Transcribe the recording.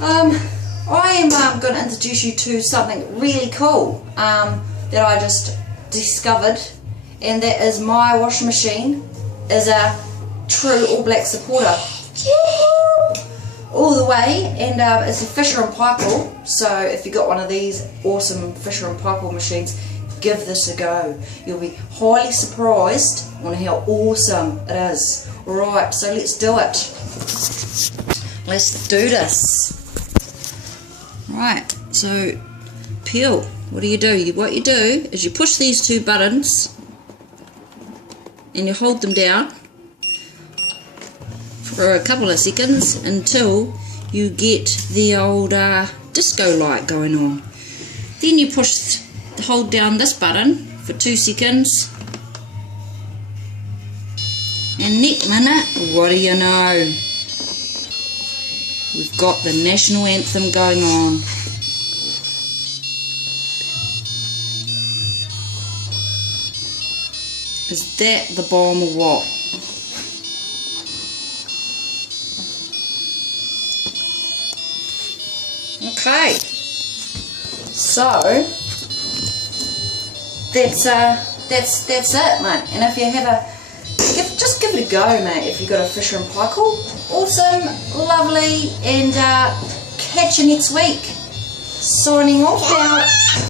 I am going to introduce you to something really cool that I just discovered, and that is my washing machine is a true All Black supporter. All the way, and it's a Fisher & Paykel, so if you got one of these awesome Fisher & Paykel machines, give this a go. You'll be highly surprised on how awesome it is. Alright, so let's do it. Let's do this. Right, so peel. What do? What you do is you push these two buttons and you hold them down for a couple of seconds until you get the old disco light going on. Then you hold down this button for 2 seconds, and next minute, what do you know? We've got the national anthem going on. Is that the bomb or what? Okay, so that's it, mate. And if you have just give it a go, mate. If you've got a Fisher & Paykel, awesome, lovely, and catch you next week. Signing off now.